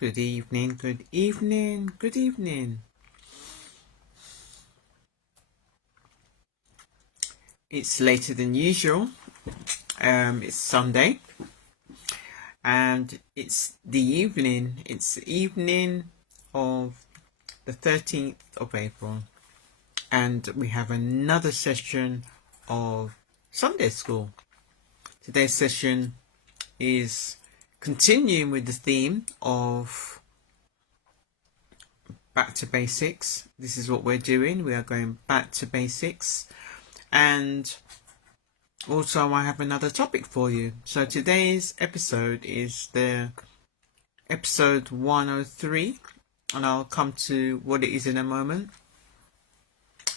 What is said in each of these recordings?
Good evening, good evening, good evening. It's later than usual. It's Sunday and it's the evening. It's the evening of the 13th of April and we have another session of Sunday School. Today's session is continuing with the theme of back to basics. This is what we're doing. We are going back to basics. And also I have another topic for you. So today's episode is the episode 103 and I'll come to what it is in a moment.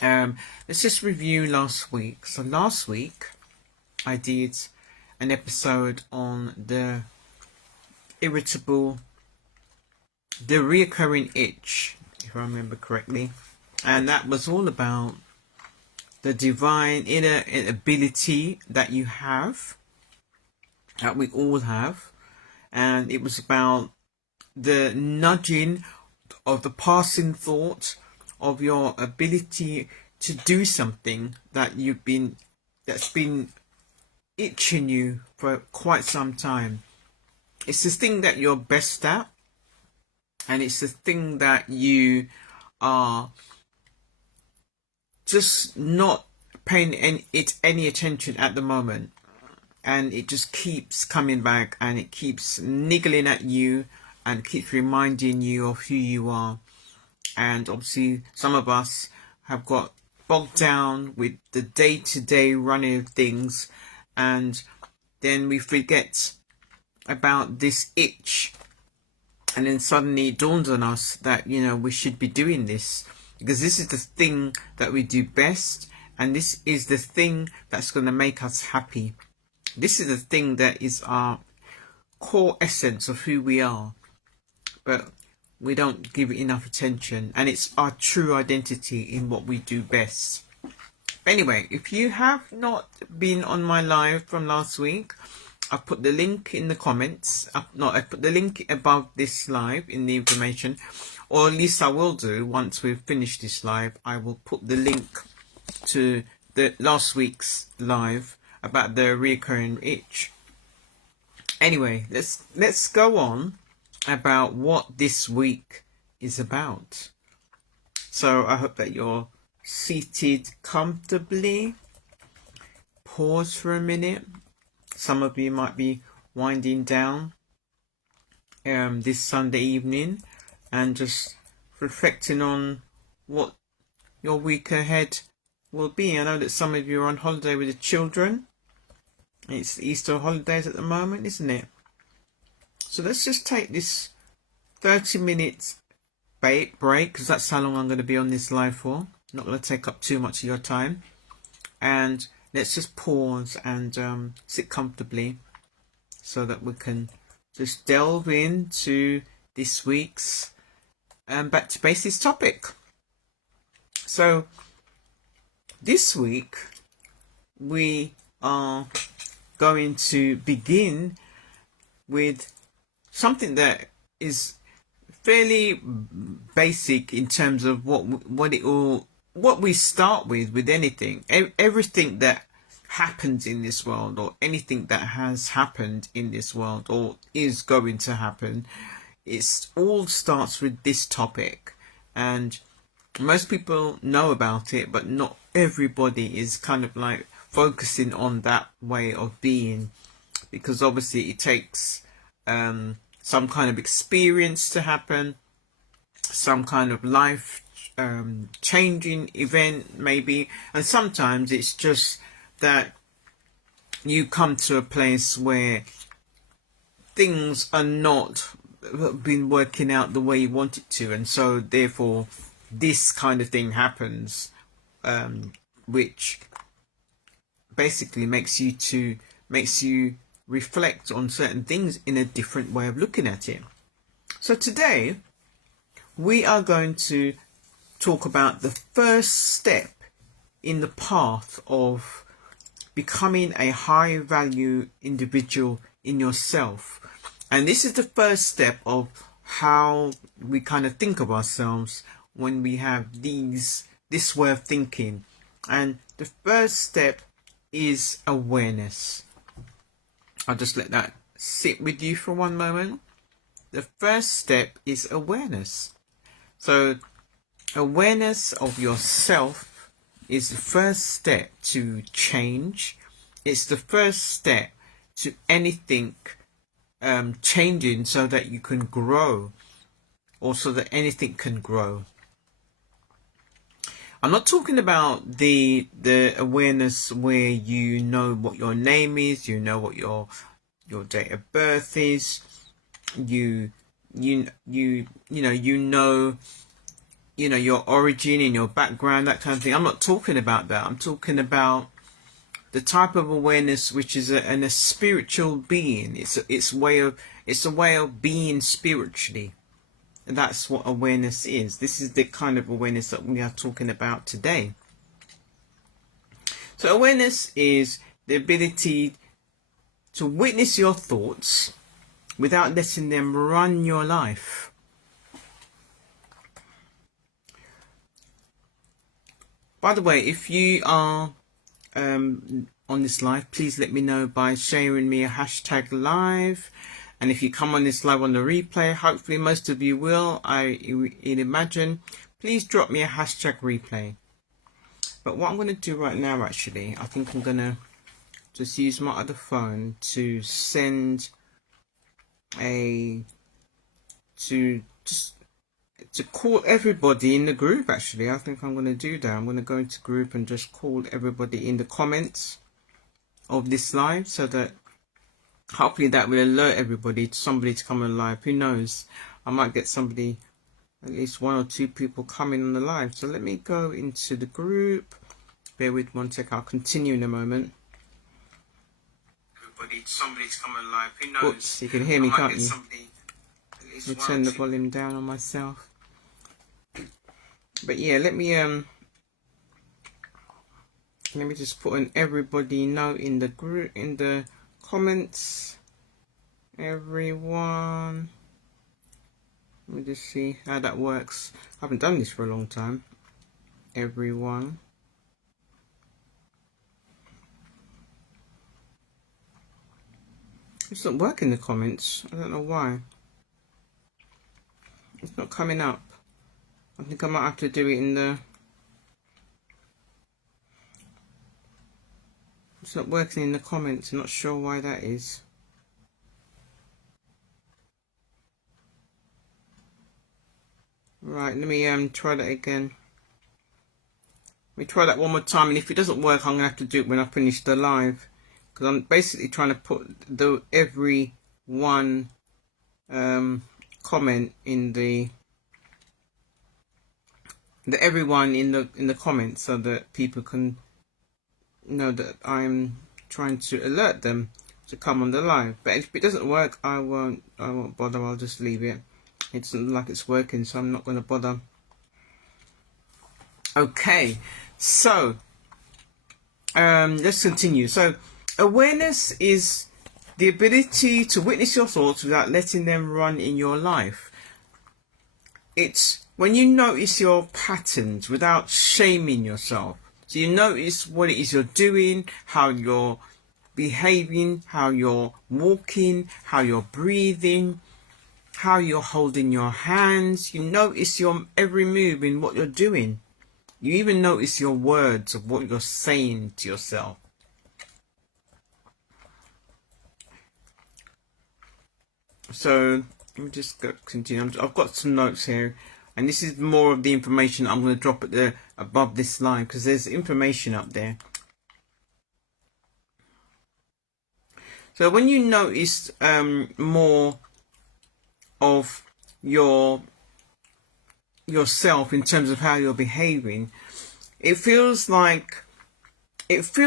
Let's just review last week. So last week I did an episode on the reoccurring itch, if I remember correctly, and that was all about the divine inner ability that you have, that we all have, and it was about the nudging of the passing thought of your ability to do something that that's been itching you for quite some time. It's the thing that you're best at, and it's the thing that you are just not paying any attention at the moment, and it just keeps coming back and it keeps niggling at you and keeps reminding you of who you are. And obviously some of us have got bogged down with the day-to-day running of things, and then we forget about this itch, and then suddenly it dawns on us that we should be doing this, because this is the thing that we do best, and this is the thing that's going to make us happy. This is the thing that is our core essence of who we are, but we don't give it enough attention, and it's our true identity in what we do best. Anyway, if you have not been on my live from last week, I put the link in the comments. I put the link above this live in the information, or at least I will do once we've finished this live. I will put the link to the last week's live about the recurring itch. Anyway, let's go on about what this week is about. So I hope that you're seated comfortably. Pause for a minute. Some of you might be winding down this Sunday evening and just reflecting on what your week ahead will be. I know that some of you are on holiday with the children. It's Easter holidays at the moment, isn't it? So let's just take this 30 minutes break, because that's how long I'm going to be on this live for. I'm not going to take up too much of your time. And let's just pause and sit comfortably so that we can just delve into this week's back to basics topic. So this week we are going to begin with something that is fairly basic in terms of what we start with anything. Everything that happens in this world, or anything that has happened in this world or is going to happen, it all starts with this topic. And most people know about it, but not everybody is kind of like focusing on that way of being, because obviously it takes some kind of experience to happen, some kind of life changing event maybe, and sometimes it's just that you come to a place where things are not been working out the way you want it to, and so therefore this kind of thing happens, which basically makes you reflect on certain things in a different way of looking at it. So today we are going to talk about the first step in the path of becoming a high value individual in yourself. And this is the first step of how we kind of think of ourselves when we have this way of thinking. And the first step is awareness. I'll just let that sit with you for one moment. The first step is awareness. So awareness of yourself is the first step to change. It's the first step to anything changing, so that you can grow, or so that anything can grow. I'm not talking about the awareness where you know what your name is, you know what your date of birth is, you know your origin and your background, that kind of thing. I'm not talking about that. I'm talking about the type of awareness which is a spiritual being. It's a way of being spiritually. And that's what awareness is. This is the kind of awareness that we are talking about today. So awareness is the ability to witness your thoughts without letting them run your life. By the way, if you are on this live, please let me know by sharing me a hashtag live. And if you come on this live on the replay, hopefully most of you will, I'd imagine, please drop me a hashtag replay. But what I'm going to do right now, actually, I think I'm going to just use my other phone to send to call everybody in the group. Actually, I think I'm going to do that. I'm going to go into group and just call everybody in the comments of this live, so that hopefully that will alert everybody to somebody to come on live. Who knows, I might get somebody, at least 1 or 2 people coming on the live. So let me go into the group. Bear with 1 sec, I'll continue in a moment. Somebody to come on live. Who knows? Oops, you can hear me, can't you? Let me turn the volume down on myself. But yeah, let me just put an everybody note in the group, in the comments. Everyone, let me just see how that works. I haven't done this for a long time. Everyone, it's not working, the comments. I don't know why. It's not coming up. I think I might have to do it in the... It's not working in the comments. I'm not sure why that is. Right, let me try that again. Let me try that one more time, and if it doesn't work, I'm going to have to do it when I finish the live. Because I'm basically trying to put the every one comment in the everyone in the comments, so that people can know that I'm trying to alert them to come on the live. But if it doesn't work, I won't bother. I'll just leave it. It's not like it's working, so I'm not going to bother. Okay, so let's continue. So awareness is the ability to witness your thoughts without letting them run in your life. It's when you notice your patterns without shaming yourself. So you notice what it is you're doing, how you're behaving, how you're walking, how you're breathing, how you're holding your hands. You notice your every move in what you're doing. You even notice your words of what you're saying to yourself. So let me just continue. I've got some notes here, and this is more of the information I'm going to drop at the above this line, because there's information up there. So when you notice more of yourself in terms of how you're behaving, it feels like it's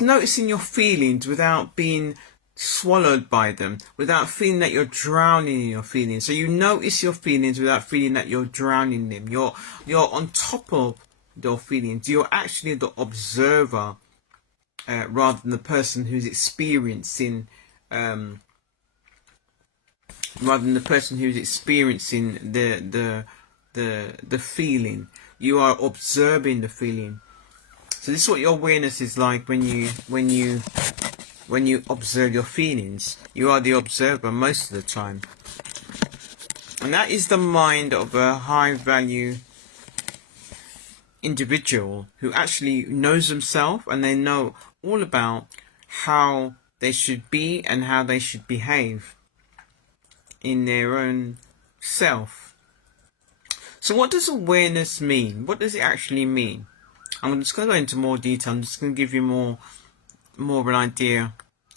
noticing your feelings without being swallowed by them, without feeling that you're drowning in your feelings. So you notice your feelings without feeling that you're drowning in them. You're on top of your feelings. You're actually the observer rather than the person who's experiencing rather than the person who's experiencing the feeling. You are observing the feeling. So this is what your awareness is like when you observe your feelings. You are the observer most of the time. And that is the mind of a high value individual who actually knows themselves, and they know all about how they should be and how they should behave in their own self. So what does awareness mean? What does it actually mean? I'm just going to go into more detail. I'm just going to give you more of an idea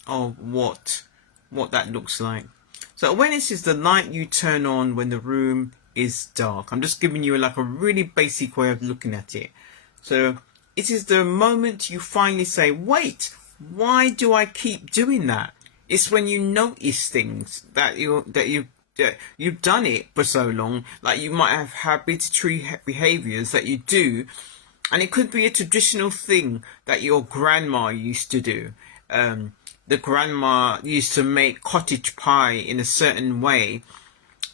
of what that looks like. So awareness is the light you turn on when the room is dark. I'm just giving you like a really basic way of looking at it. So it is the moment you finally say, wait, why do I keep doing that? It's when you notice things that you've done it for so long. Like you might have habituatory behaviors that you do, and it could be a traditional thing that your grandma used to do. The grandma used to make cottage pie in a certain way,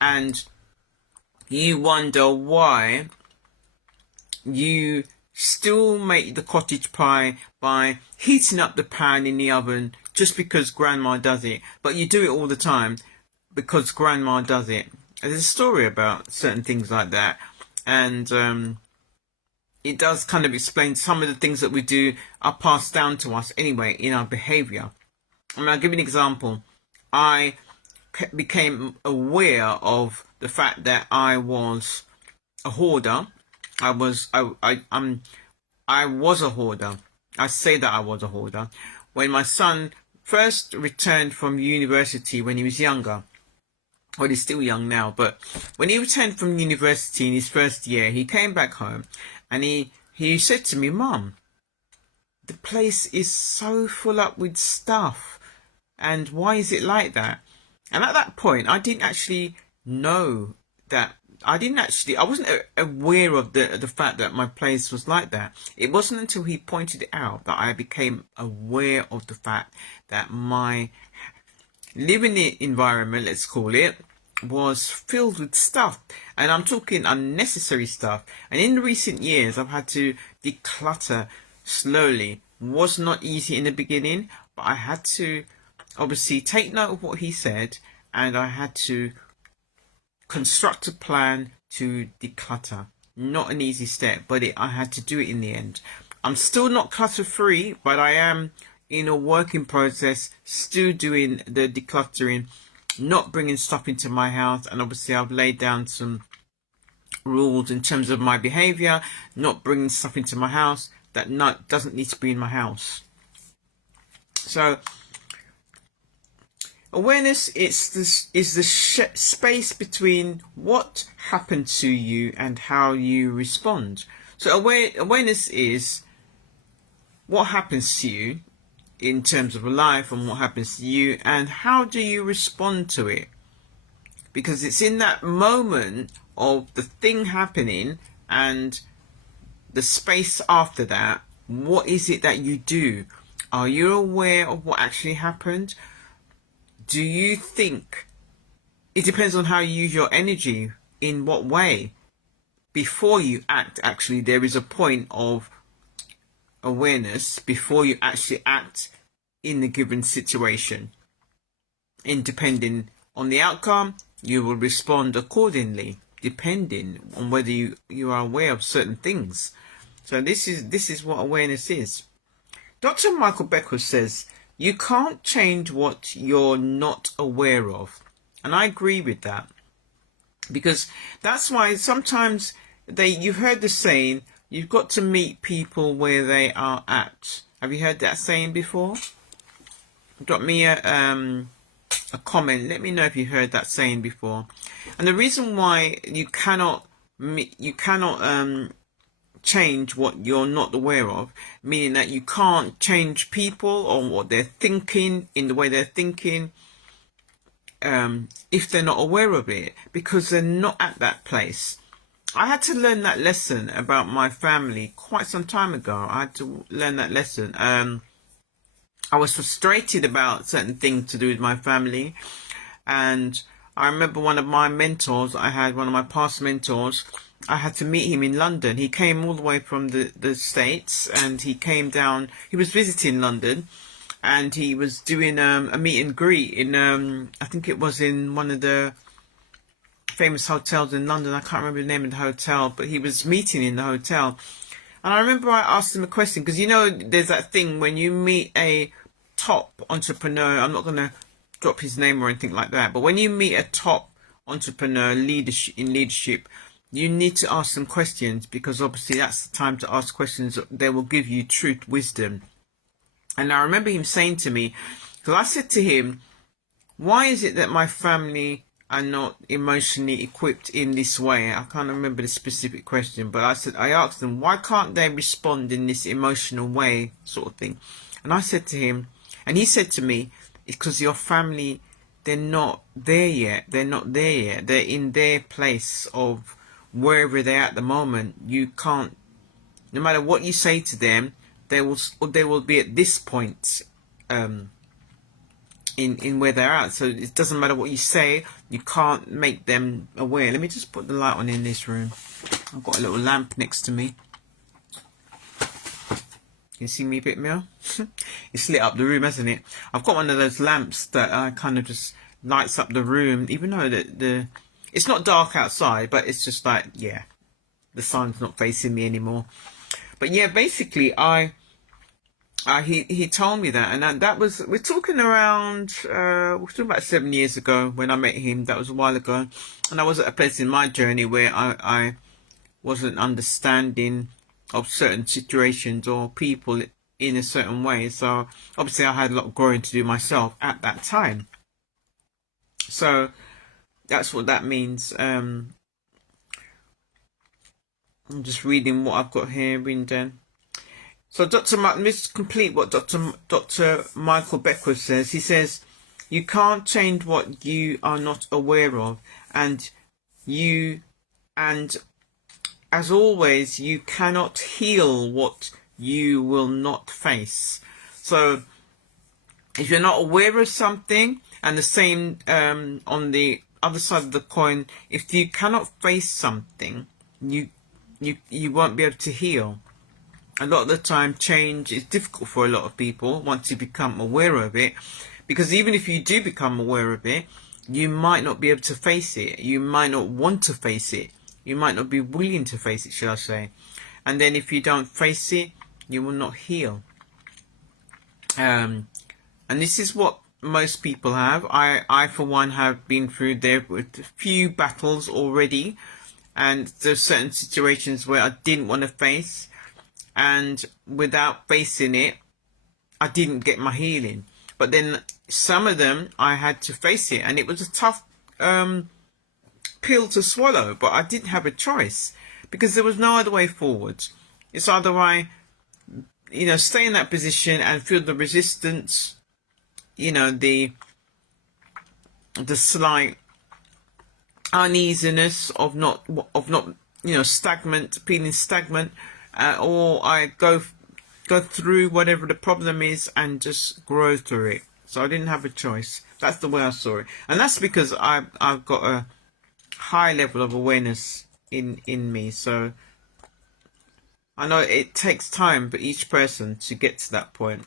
and you wonder why you still make the cottage pie by heating up the pan in the oven just because grandma does it, but you do it all the time because grandma does it. There's a story about certain things like that, and it does kind of explain some of the things that we do are passed down to us anyway in our behavior. I mean, I'll give you an example. I became aware of the fact that I was a hoarder. I was a hoarder. I say that I was a hoarder when my son first returned from university when he was younger. Well, he's still young now, but when he returned from university in his first year, he came back home and he said to me, Mum, the place is so full up with stuff. And why is it like that? And at that point, I didn't actually know that. I wasn't aware of the fact that my place was like that. It wasn't until he pointed it out that I became aware of the fact that my living environment, let's call it, was filled with stuff. And I'm talking unnecessary stuff. And in recent years, I've had to declutter slowly. Was not easy in the beginning, but I had to obviously take note of what he said, and I had to construct a plan to declutter. Not an easy step, but I had to do it in the end. I'm still not clutter free, but I am in a working process, still doing the decluttering, not bringing stuff into my house. And obviously I've laid down some rules in terms of my behavior, not bringing stuff into my house that doesn't need to be in my house. So awareness is the space between what happened to you and how you respond. So awareness is what happens to you in terms of life and what happens to you and how do you respond to it. Because it's in that moment of the thing happening and the space after that, what is it that you do? Are you aware of what actually happened? Do you think? It depends on how you use your energy, in what way. Before you act, actually, there is a point of awareness before you actually act in the given situation. And depending on the outcome, you will respond accordingly, depending on whether you are aware of certain things. So this is what awareness is. Dr. Michael Beckwith says, you can't change what you're not aware of. And I agree with that. Because that's why sometimes you've heard the saying, you've got to meet people where they are at. Have you heard that saying before? Drop me a comment. Let me know if you heard that saying before. And the reason why you cannot change what you're not aware of, meaning that you can't change people or what they're thinking in the way they're thinking, if they're not aware of it, because they're not at that place. I had to learn that lesson about my family quite some time ago. I had to learn that lesson. I was frustrated about certain things to do with my family. And I remember one of my mentors, I had one of my past mentors, I had to meet him in London. He came all the way from the States, and he came down, he was visiting London, and he was doing a meet and greet in, I think it was in one of the famous hotels in London. I can't remember the name of the hotel, but he was meeting in the hotel. And I remember I asked him a question, because you know there's that thing when you meet a top entrepreneur, I'm not going to drop his name or anything like that, but when you meet a top entrepreneur leadership, you need to ask some questions, because obviously that's the time to ask questions. They will give you truth, wisdom. And I remember him saying to me, because I said to him, why is it that my family are not emotionally equipped in this way? I can't remember the specific question, but I asked them, why can't they respond in this emotional way, sort of thing? And I said to him, and he said to me, it's because your family, they're not there yet. They're not there yet. They're in their place of wherever they're at the moment. You can't, no matter what you say to them, they will be at this point, in where they're at. So it doesn't matter what you say, you can't make them aware. Let me just put the light on in this room. I've got a little lamp next to me. You see me a bit more? It's lit up the room, hasn't it? I've got one of those lamps that kind of just lights up the room, even though it's not dark outside, but it's just like, yeah, the sun's not facing me anymore. But yeah, basically, he told me that, and that was, we're talking about 7 years ago when I met him. That was a while ago, and I was at a place in my journey where I wasn't understanding of certain situations or people in a certain way. So obviously I had a lot of growing to do myself at that time. So that's what that means. I'm just reading what I've got here written down. So let's complete what Dr. Michael Beckwith says. He says, you can't change what you are not aware of, and as always, you cannot heal what you will not face. So if you're not aware of something, and the same on the other side of the coin, if you cannot face something, you won't be able to heal. A lot of the time, change is difficult for a lot of people once you become aware of it, because even if you do become aware of it, you might not be able to face it. You might not want to face it. You might not be willing to face it, shall I say. And then if you don't face it, you will not heal. And this is what most people have. I for one, have been through there with a few battles already. And there's certain situations where I didn't want to face. And without facing it, I didn't get my healing. But then some of them, I had to face it. And it was a tough pill to swallow, but I didn't have a choice, because there was no other way forward. It's either I, stay in that position and feel the resistance, the slight uneasiness of not, stagnant, feeling stagnant, or I go through whatever the problem is and just grow through it. So I didn't have a choice. That's the way I saw it, and that's because I've got a high level of awareness in me. So I know it takes time for each person to get to that point.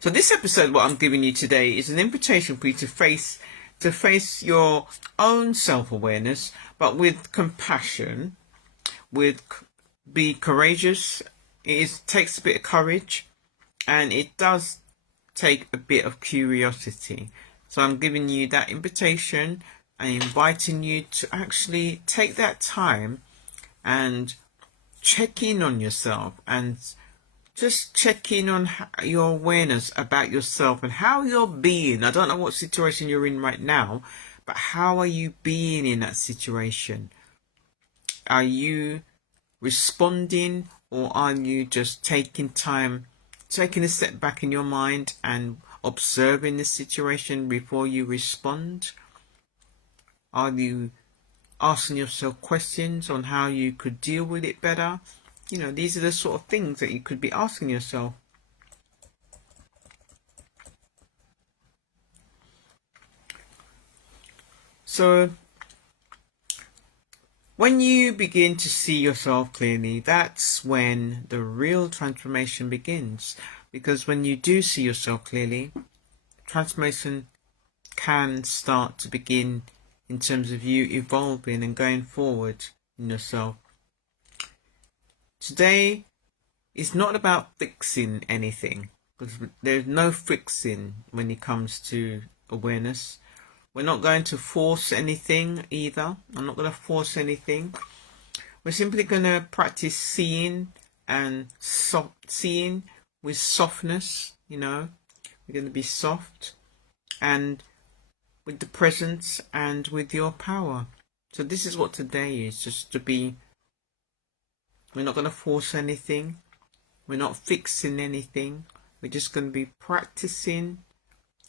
So this episode, what I'm giving you today, is an invitation for you to face your own self-awareness, but with compassion, be courageous. It takes a bit of courage, and it does take a bit of curiosity. So I'm giving you that invitation and inviting you to actually take that time and check in on yourself, and just check in on your awareness about yourself and how you're being. I don't know what situation you're in right now, but how are you being in that situation? Are you responding, or are you just taking a step back in your mind and observing the situation before you respond? Are you asking yourself questions on how you could deal with it better? These are the sort of things that you could be asking yourself. So when you begin to see yourself clearly, that's when the real transformation begins. Because when you do see yourself clearly, transformation can start to begin in terms of you evolving and going forward in yourself. Today is not about fixing anything, because there's no fixing when it comes to awareness. We're not going to force anything either. I'm not going to force anything. We're simply going to practice seeing and seeing with softness, We're going to be soft and with the presence and with your power. So this is what today is, just to be. We're not going to force anything. We're not fixing anything. We're just going to be practicing,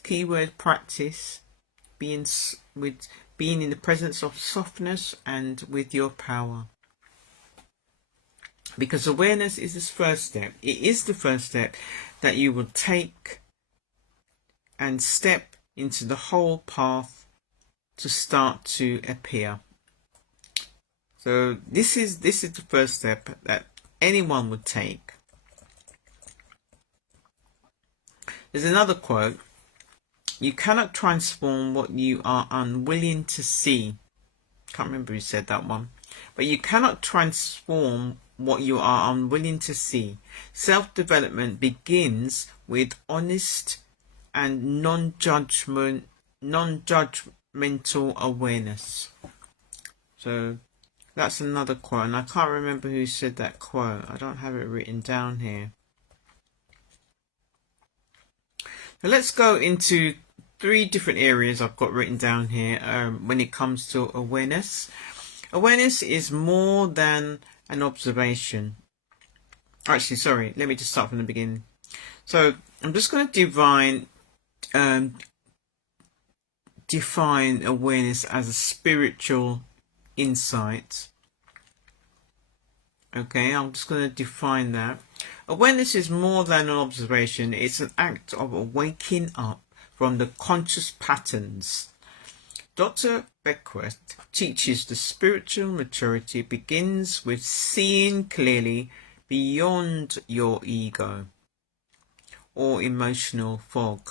keyword practice, being in the presence of softness and with your power. Because awareness is this first step. It is the first step that you will take and step into the whole path to start to appear. So this is the first step that anyone would take. There's another quote. You cannot transform what you are unwilling to see. Can't remember who said that one. But you cannot transform what you are unwilling to see. Self-development begins with honest and non-judgmental awareness. So that's another quote, and I can't remember who said that quote. I don't have it written down here. So let's go into 3 different areas I've got written down here when it comes to awareness. Awareness is more than an observation. Actually, sorry, let me just start from the beginning. So I'm just going to define awareness as a spiritual insight. Okay, I'm just going to define that. Awareness is more than an observation. It's an act of waking up from the conscious patterns. Dr. Beckwith teaches the spiritual maturity begins with seeing clearly beyond your ego or emotional fog.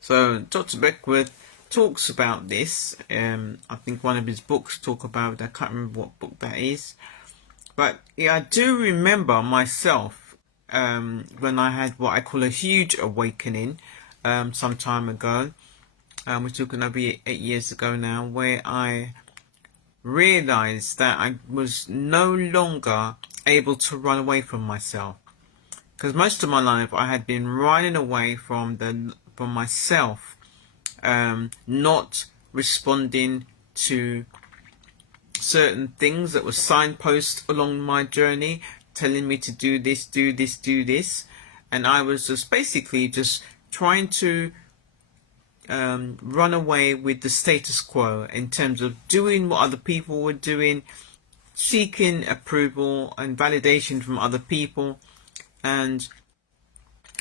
So Dr. Beckwith talks about this. I think one of his books talk about it. I can't remember what book that is. But yeah, I do remember myself when I had what I call a huge awakening some time ago. We're talking over 8 years ago now, where I realized that I was no longer able to run away from myself. Because most of my life I had been running away from myself, not responding to certain things that were signposts along my journey, telling me to do this, do this, do this. And I was just basically just trying to run away with the status quo in terms of doing what other people were doing, seeking approval and validation from other people. And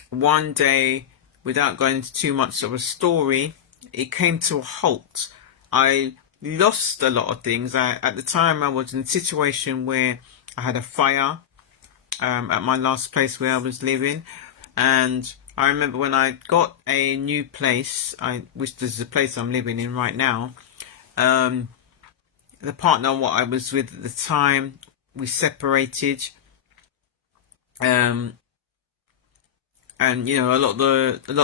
one day, without going into too much of a story, it came to a halt. I lost a lot of things. At the time, I was in a situation where I had a fire at my last place where I was living, and I remember when I got a new place, which is the place I'm living in right now, the partner what I was with at the time, we separated, and a lot of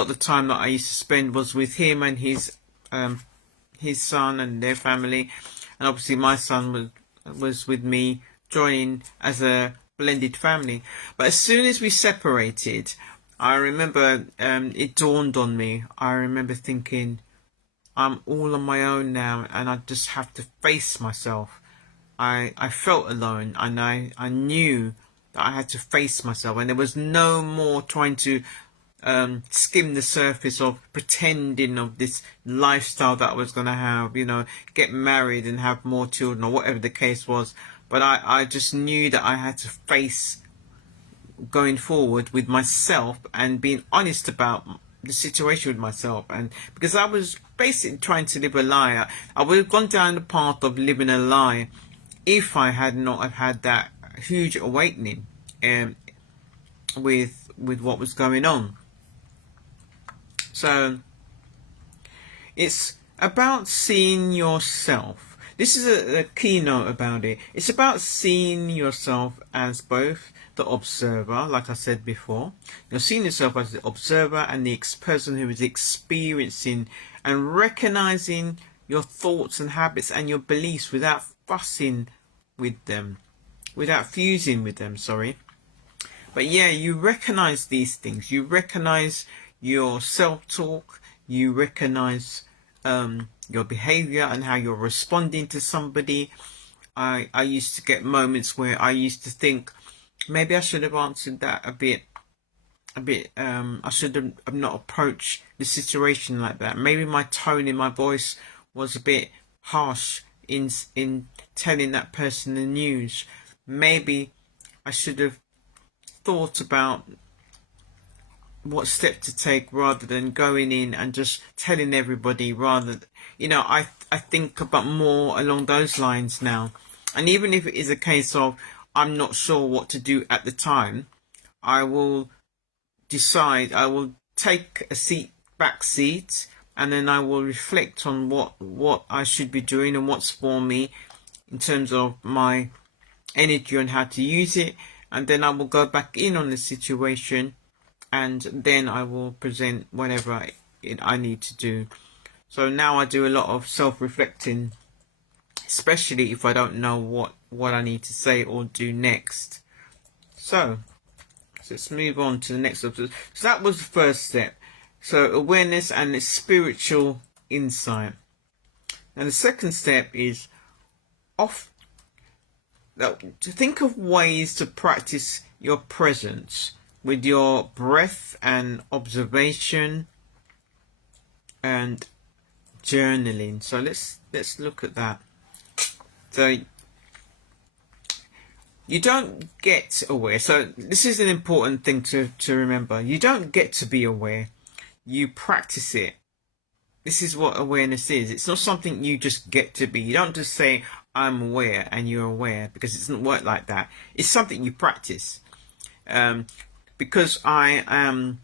the time that I used to spend was with him and his son and their family, and obviously my son was with me, joining as a blended family. But as soon as we separated, I remember it dawned on me. I remember thinking, I'm all on my own now, and I just have to face myself. I felt alone, and I knew that I had to face myself, and there was no more trying to skim the surface of pretending of this lifestyle that I was going to have, get married and have more children or whatever the case was. But I just knew that I had to face going forward with myself and being honest about the situation with myself, and because I was basically trying to live a lie. I would have gone down the path of living a lie if I had not have had that huge awakening with what was going on. So it's about seeing yourself. This is a keynote about it. It's about seeing yourself as both the observer, like I said before. You're seeing yourself as the observer and the person who is experiencing and recognizing your thoughts and habits and your beliefs without fussing with them, without fusing with them, sorry. But yeah, you recognize these things. You recognize your self-talk. You recognize your behavior and how you're responding to somebody. I used to get moments where I used to think, maybe I should have answered that a bit, I should have not approached the situation like that. Maybe my tone in my voice was a bit harsh in telling that person the news. Maybe I should have thought about what step to take rather than going in and just telling everybody. Rather, I think about more along those lines now. And even if it is a case of I'm not sure what to do at the time, I will decide, I will take a back seat, and then I will reflect on what I should be doing and what's for me in terms of my energy and how to use it. And then I will go back in on the situation, and then I will present whatever I need to do. So now I do a lot of self-reflecting, especially if I don't know what I need to say or do next. So let's move on to the next episode. So that was the first step. So awareness and spiritual insight. And the second step is to think of ways to practice your presence with your breath and observation and journaling. So let's look at that. So you don't get aware. So this is an important thing to remember. You don't get to be aware. You practice it. This is what awareness is. It's not something you just get to be. You don't just say, I'm aware, and you're aware, because it doesn't work like that. It's something you practice. Because I am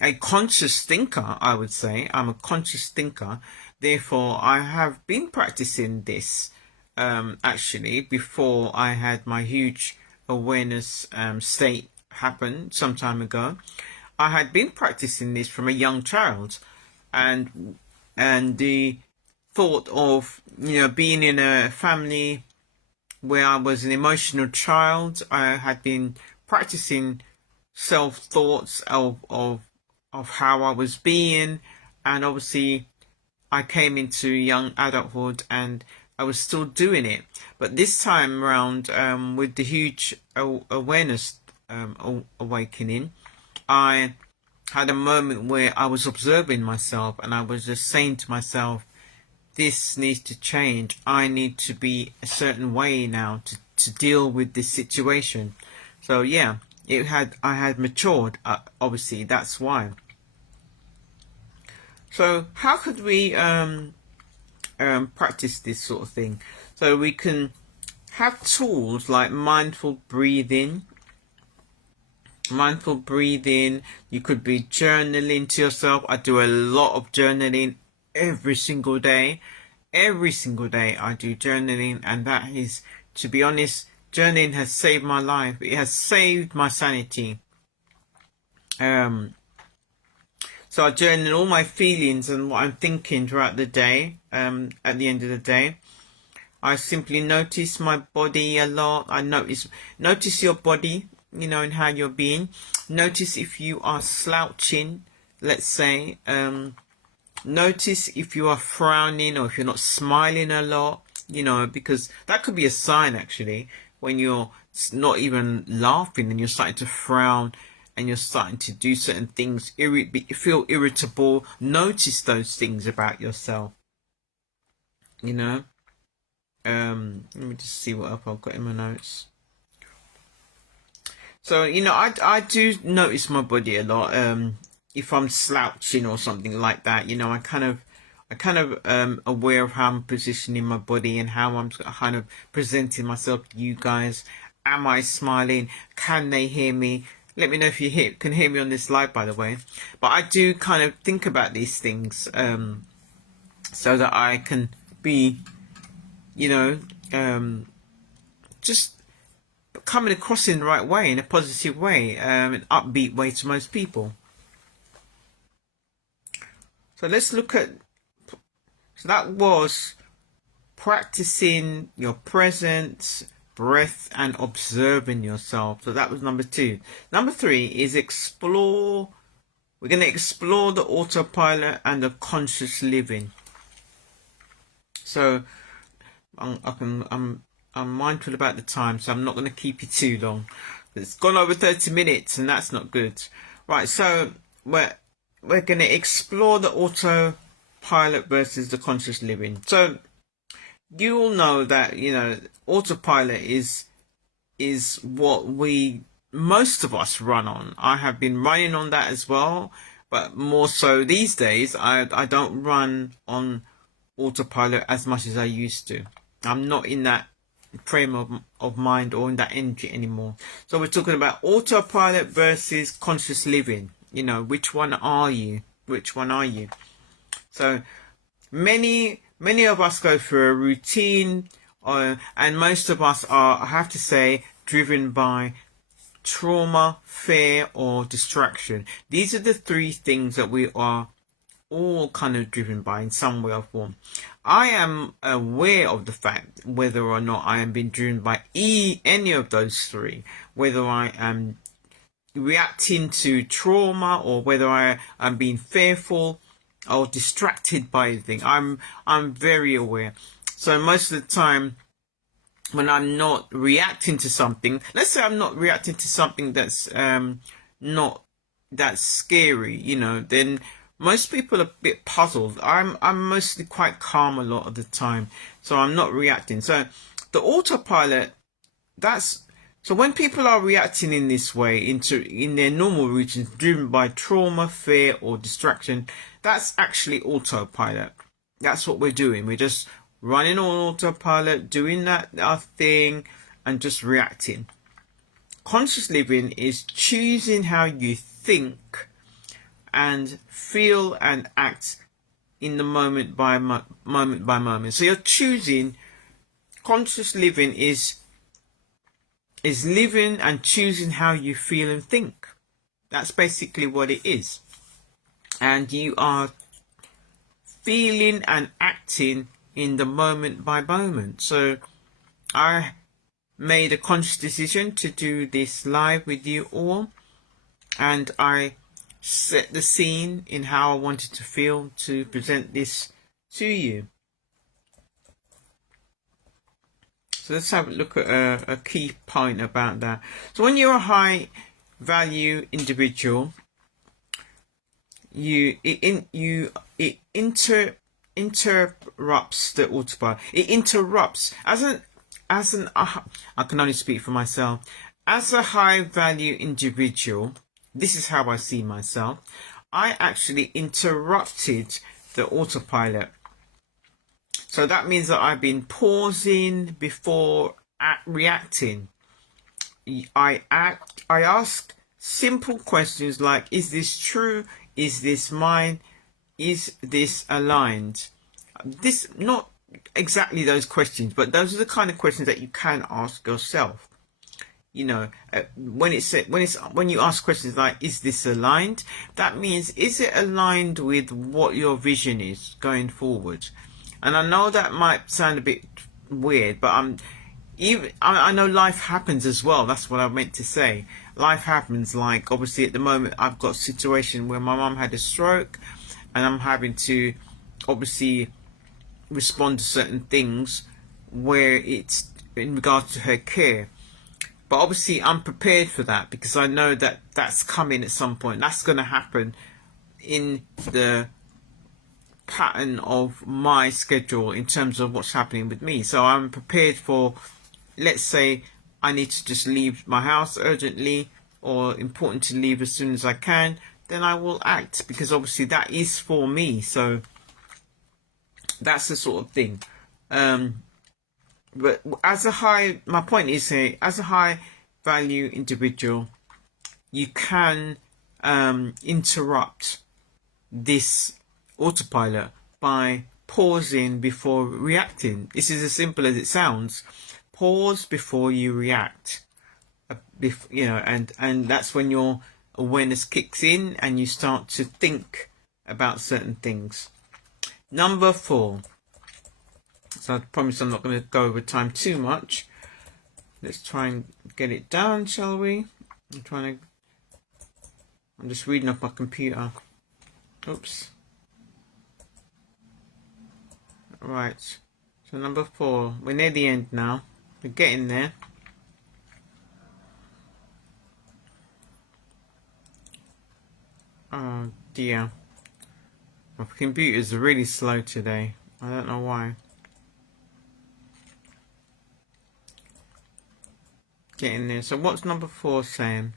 a conscious thinker, I would say. I'm a conscious thinker. Therefore, I have been practicing this actually before I had my huge awareness state happen some time ago. I had been practicing this from a young child, and the thought of being in a family where I was an emotional child, I had been practicing self thoughts of how I was being, and obviously I came into young adulthood and I was still doing it. But this time around, with the huge awareness awakening, I had a moment where I was observing myself, and I was just saying to myself, this needs to change. I need to be a certain way now to deal with this situation. So yeah, I had matured, obviously, that's why. So how could we practice this sort of thing? So we can have tools like mindful breathing. You could be journaling to yourself. I do a lot of journaling every single day. Every single day I do journaling, and that is, to be honest, journaling has saved my life. It has saved my sanity. So I journal all my feelings and what I'm thinking throughout the day. At the end of the day, I simply notice my body a lot. I notice your body, and how you're being. Notice if you are slouching, let's say. Notice if you are frowning or if you're not smiling a lot, because that could be a sign actually when you're not even laughing and you're starting to frown and you're starting to do certain things, feel irritable. Notice those things about yourself, Let me just see what else I've got in my notes. So, I do notice my body a lot. if I'm slouching or something like that, you know, I kind of aware of how I'm positioning my body and how I'm kind of presenting myself to you guys. Am I smiling? Can they hear me? Let me know if you can hear me on this live, by the way. But I do kind of think about these things so that I can be, you know, just coming across in the right way, in a positive way, an upbeat way to most people. So let's look at, so that was practicing your presence, breath, and observing yourself. So that was number 2. Number 3 is explore. We're going to explore the autopilot and the conscious living. So I'm mindful about the time, so I'm not going to keep you too long. It's gone over 30 minutes, and that's not good. Right, so we're going to explore the autopilot versus the conscious living. So you all know that, you know, autopilot is what most of us run on. I have been running on that as well, but more so these days, I don't run on autopilot as much as I used to. I'm not in that frame of mind or in that energy anymore. So we're talking about autopilot versus conscious living. You know, which one are you? Which one are you? So many of us go through a routine, and most of us are, I have to say, driven by trauma, fear, or distraction. These are the 3 things that we are all kind of driven by in some way or form. I am aware of the fact whether or not I am being driven by any of those 3, whether I am reacting to trauma or whether I am being fearful or distracted by anything. I'm very aware. So most of the time, when I'm not reacting to something, let's say I'm not reacting to something that's not that scary, you know, then most people are a bit puzzled. I'm mostly quite calm a lot of the time, so I'm not reacting. So the autopilot, so when people are reacting in this way in their normal routines, driven by trauma, fear, or distraction, that's actually autopilot. That's what we're doing. We're just running on autopilot, doing our thing, and just reacting. Conscious living is choosing how you think and feel and act in the moment by moment. So you're choosing. Conscious living is living and choosing how you feel and think. That's basically what it is. And you are feeling and acting in the moment by moment. So I made a conscious decision to do this live with you all, and I set the scene in how I wanted to feel to present this to you. So let's have a look at a key point about that. So when you're a high value individual, it interrupts the autopilot. It interrupts I can only speak for myself. As a high value individual, this is how I see myself. I actually interrupted the autopilot. So that means that I've been pausing before reacting. I ask simple questions like, is this true? Is this mine? Is this aligned? This, not exactly those questions, but those are the kind of questions that you can ask yourself. You know, when you ask questions like, is this aligned? That means, is it aligned with what your vision is going forward? And I know that might sound a bit weird, but I know life happens as well. That's what I meant to say. Life happens. Like, obviously at the moment I've got a situation where my mum had a stroke, and I'm having to obviously respond to certain things where it's in regards to her care. But obviously I'm prepared for that because I know that that's coming at some point. That's going to happen in the pattern of my schedule in terms of what's happening with me. So I'm prepared for, let's say I need to just leave my house urgently or important to leave as soon as I can. then I will act, because obviously that is for me. So that's the sort of thing. But my point is here, as a high value individual, you can interrupt this autopilot by pausing before reacting. This is as simple as it sounds. Pause before you react. And that's when your awareness kicks in and you start to think about certain things. Number 4. So I promise I'm not going to go over time too much. Let's try and get it done, shall we? I'm just reading off my computer. Oops. Right. So number 4. We're near the end now. We're getting there. Oh dear. My computers are really slow today. I don't know why. Getting there. So what's number 4 saying?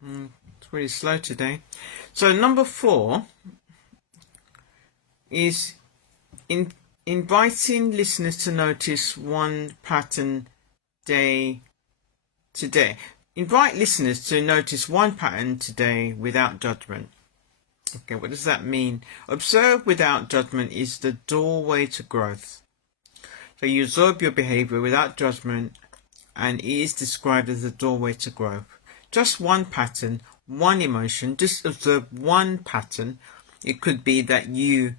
It's really slow today. So number 4 is inviting listeners to notice one pattern today. Invite listeners to notice one pattern today without judgment. Okay, what does that mean? Observe without judgment is the doorway to growth. So you observe your behavior without judgment, and it is described as the doorway to growth. Just one pattern, one emotion, just observe one pattern. It could be that you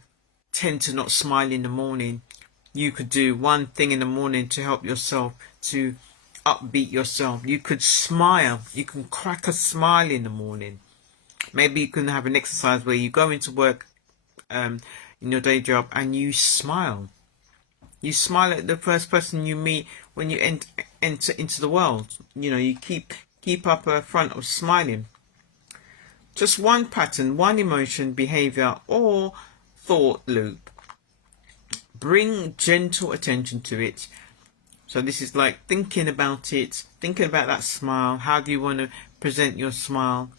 tend to not smile in the morning. You could do one thing in the morning to help yourself, to upbeat yourself. You could smile. You can crack a smile in the morning. Maybe you can have an exercise where you go into work in your day job and you smile. You smile at the first person you meet when you enter into the world. You keep up a front of smiling. Just one pattern, one emotion, behavior, or thought loop. Bring gentle attention to it. So this is like thinking about it, thinking about that smile. How do you want to present your smile?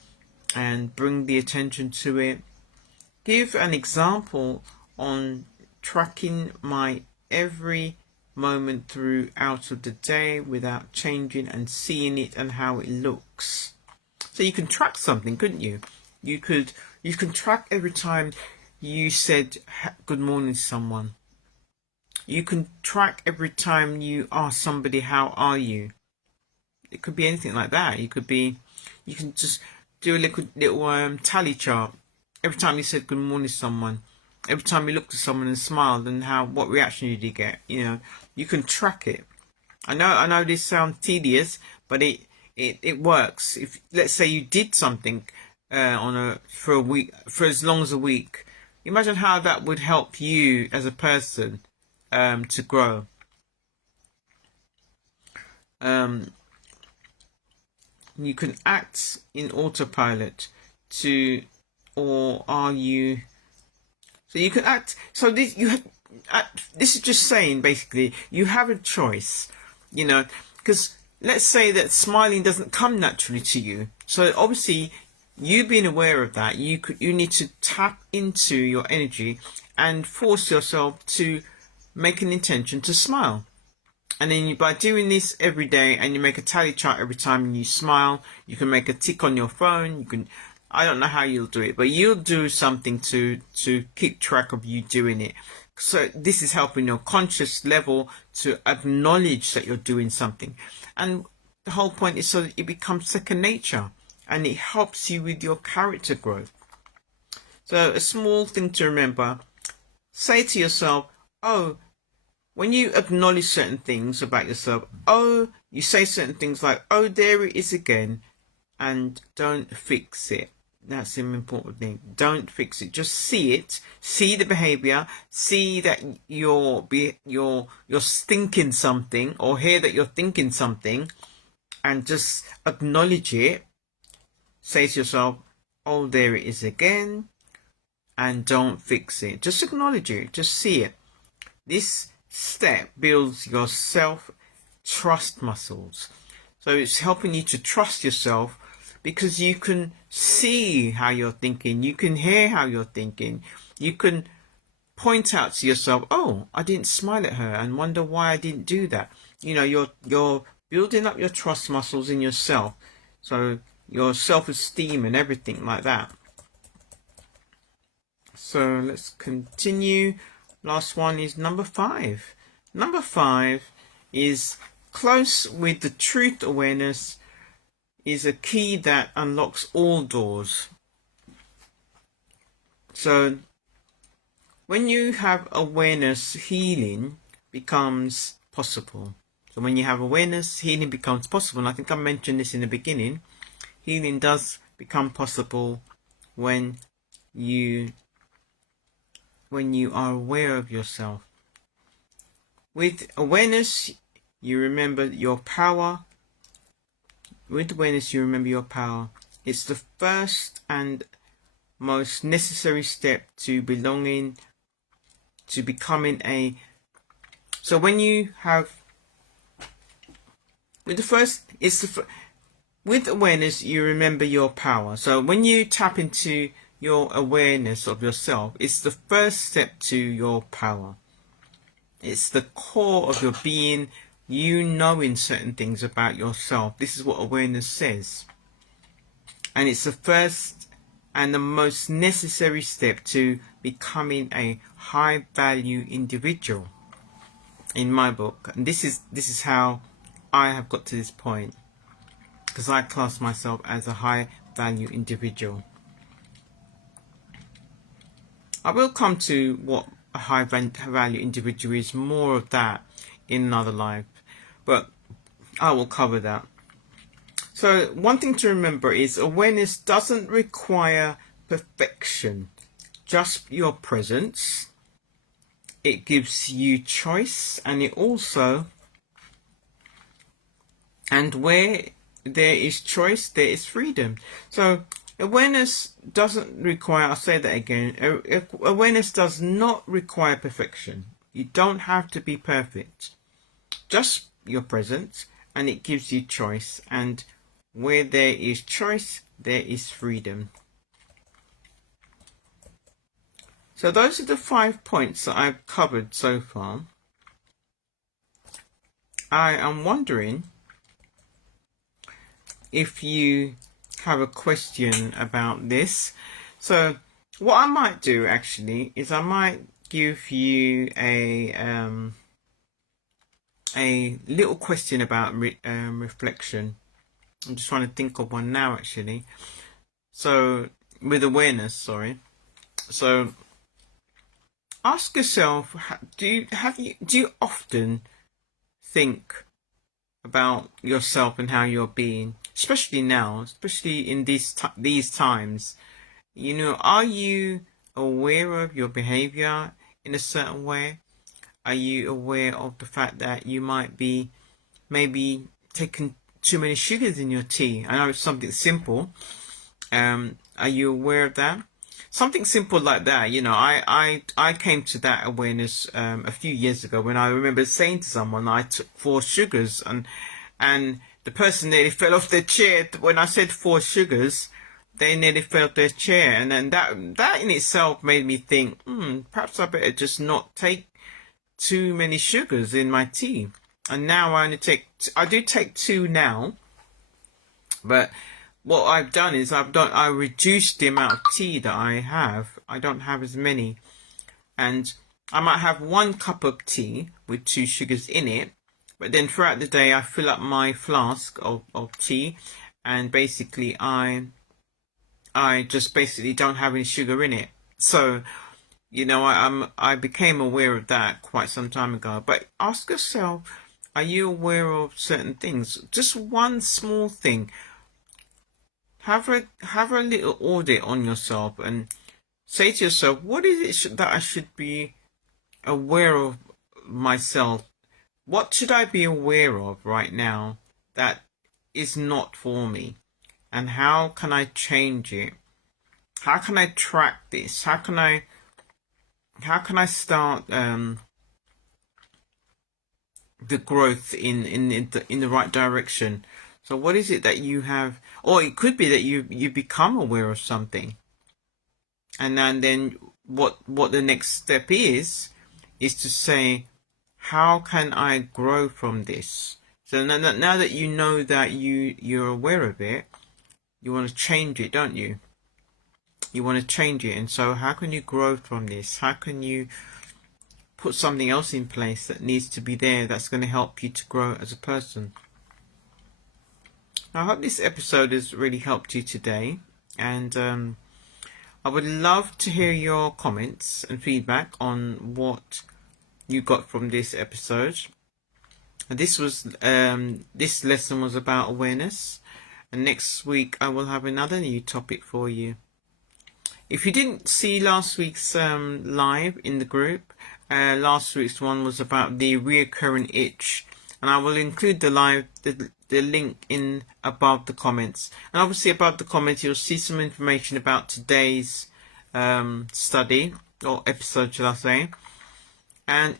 And bring the attention to it. Give an example on tracking my every moment throughout of the day without changing and seeing it and how it looks. So you can track something, couldn't you? You can track every time you said good morning to someone. You can track every time you ask somebody how are you. It could be anything like that. You can just do a little tally chart. Every time you said good morning to someone, every time you looked at someone and smiled, and what reaction did you get? You can track it. I know this sounds tedious, but it works. If let's say you did something for a week, for as long as a week, imagine how that would help you as a person to grow. You can act in autopilot or are you? So you can act. So this is just saying basically you have a choice, because let's say that smiling doesn't come naturally to you. So obviously, you being aware of that, you need to tap into your energy and force yourself to make an intention to smile. And then by doing this every day, and you make a tally chart every time you smile, you can make a tick on your phone. I don't know how you'll do it, but you'll do something to keep track of you doing it. So this is helping your conscious level to acknowledge that you're doing something. And the whole point is so that it becomes second nature, and it helps you with your character growth. So a small thing to remember, say to yourself, when you acknowledge certain things about yourself, you say certain things like, there it is again, and don't fix it. That's an important thing. Don't fix it. Just see it. See the behavior. See that you're thinking something, or hear that you're thinking something, and just acknowledge it. Say to yourself, there it is again, and don't fix it. Just acknowledge it. Just see it. This step builds your self-trust muscles. So it's helping you to trust yourself because you can see how you're thinking. You can hear how you're thinking. You can point out to yourself, oh, I didn't smile at her and wonder why I didn't do that. You know, you're building up your trust muscles in yourself. So your self-esteem and everything like that. So let's continue. Last one is number 5. Number 5 is close with the truth awareness is a key that unlocks all doors. So when you have awareness, healing becomes possible. So when you have awareness, healing becomes possible. And I think I mentioned this in the beginning. Healing does become possible when you are aware of yourself. With awareness, you remember your power. With awareness, you remember your power. It's the first and most necessary step to belonging, to becoming a... So when you have... With awareness, you remember your power. So when you tap into your awareness of yourself, it's the first step to your power. It's the core of your being, you knowing certain things about yourself. This is what awareness says. And it's the first and the most necessary step to becoming a high value individual in my book. And this is how I have got to this point, because I class myself as a high value individual. I will come to what a high value individual is, more of that in another life, but I will cover that. So one thing to remember is awareness doesn't require perfection, just your presence. It gives you choice, and it also, and where there is choice, there is freedom. So awareness doesn't require, I'll say that again, awareness does not require perfection. You don't have to be perfect. Just your presence, and it gives you choice. And where there is choice, there is freedom. So those are the 5 points that I've covered so far. I am wondering if you have a question about this. So what I might do actually is I might give you a little question about reflection. I'm just trying to think of one now actually. So with awareness, sorry. So ask yourself, do you often think about yourself and how you're being, especially now, especially in these times? You know, are you aware of your behavior in a certain way? Are you aware of the fact that you might be maybe taking too many sugars in your tea? I know it's something simple. Are you aware of that? Something simple like that, you know, I came to that awareness a few years ago when I remember saying to someone I took 4 sugars, and the person nearly fell off their chair. When I said 4 sugars, they nearly fell off their chair, and then that in itself made me think, perhaps I better just not take too many sugars in my tea. And now I do take 2 now, but what I've done is I reduced the amount of tea that I have. I don't have as many, and I might have 1 cup of tea with 2 sugars in it, but then throughout the day I fill up my flask of tea, and basically I just basically don't have any sugar in it. So, you know, I became aware of that quite some time ago. But ask yourself, are you aware of certain things? Just one small thing. Have a little audit on yourself and say to yourself, what is it that I should be aware of myself? What should I be aware of right now that is not for me? And how can I change it? How can I track this? How can I start the growth in the right direction? So what is it that you have, or it could be that you become aware of something, and then what the next step is to say, how can I grow from this? So now that you know that you're aware of it, you want to change it, don't you? You want to change it. And so how can you grow from this? How can you put something else in place that needs to be there, that's going to help you to grow as a person? I hope this episode has really helped you today, and I would love to hear your comments and feedback on what you got from this episode. This lesson was about awareness, and next week I will have another new topic for you. If you didn't see last week's live in the group, last week's one was about the reoccurring itch, and I will include the link in above the comments. And obviously above the comments you'll see some information about today's study, or episode shall I say. And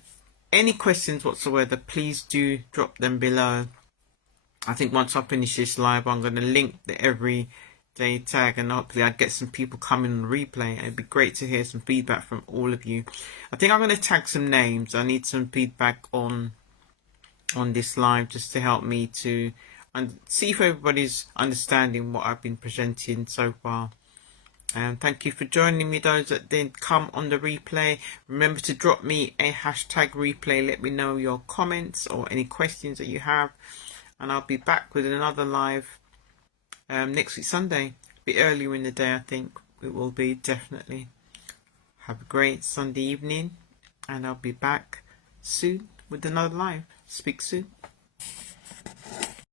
any questions whatsoever, please do drop them below. I think once I finish this live, I'm going to link the everyday tag, and hopefully I get some people coming on replay. It'd be great to hear some feedback from all of you. I think I'm going to tag some names. I need some feedback on this live, just to help me to see if everybody's understanding what I've been presenting so far. Thank you for joining me, those that did come on the replay. Remember to drop me a hashtag replay. Let me know your comments or any questions that you have, and I'll be back with another live next week Sunday. A bit earlier in the day, I think it will be, definitely. Have a great Sunday evening, and I'll be back soon with another live. Speak soon.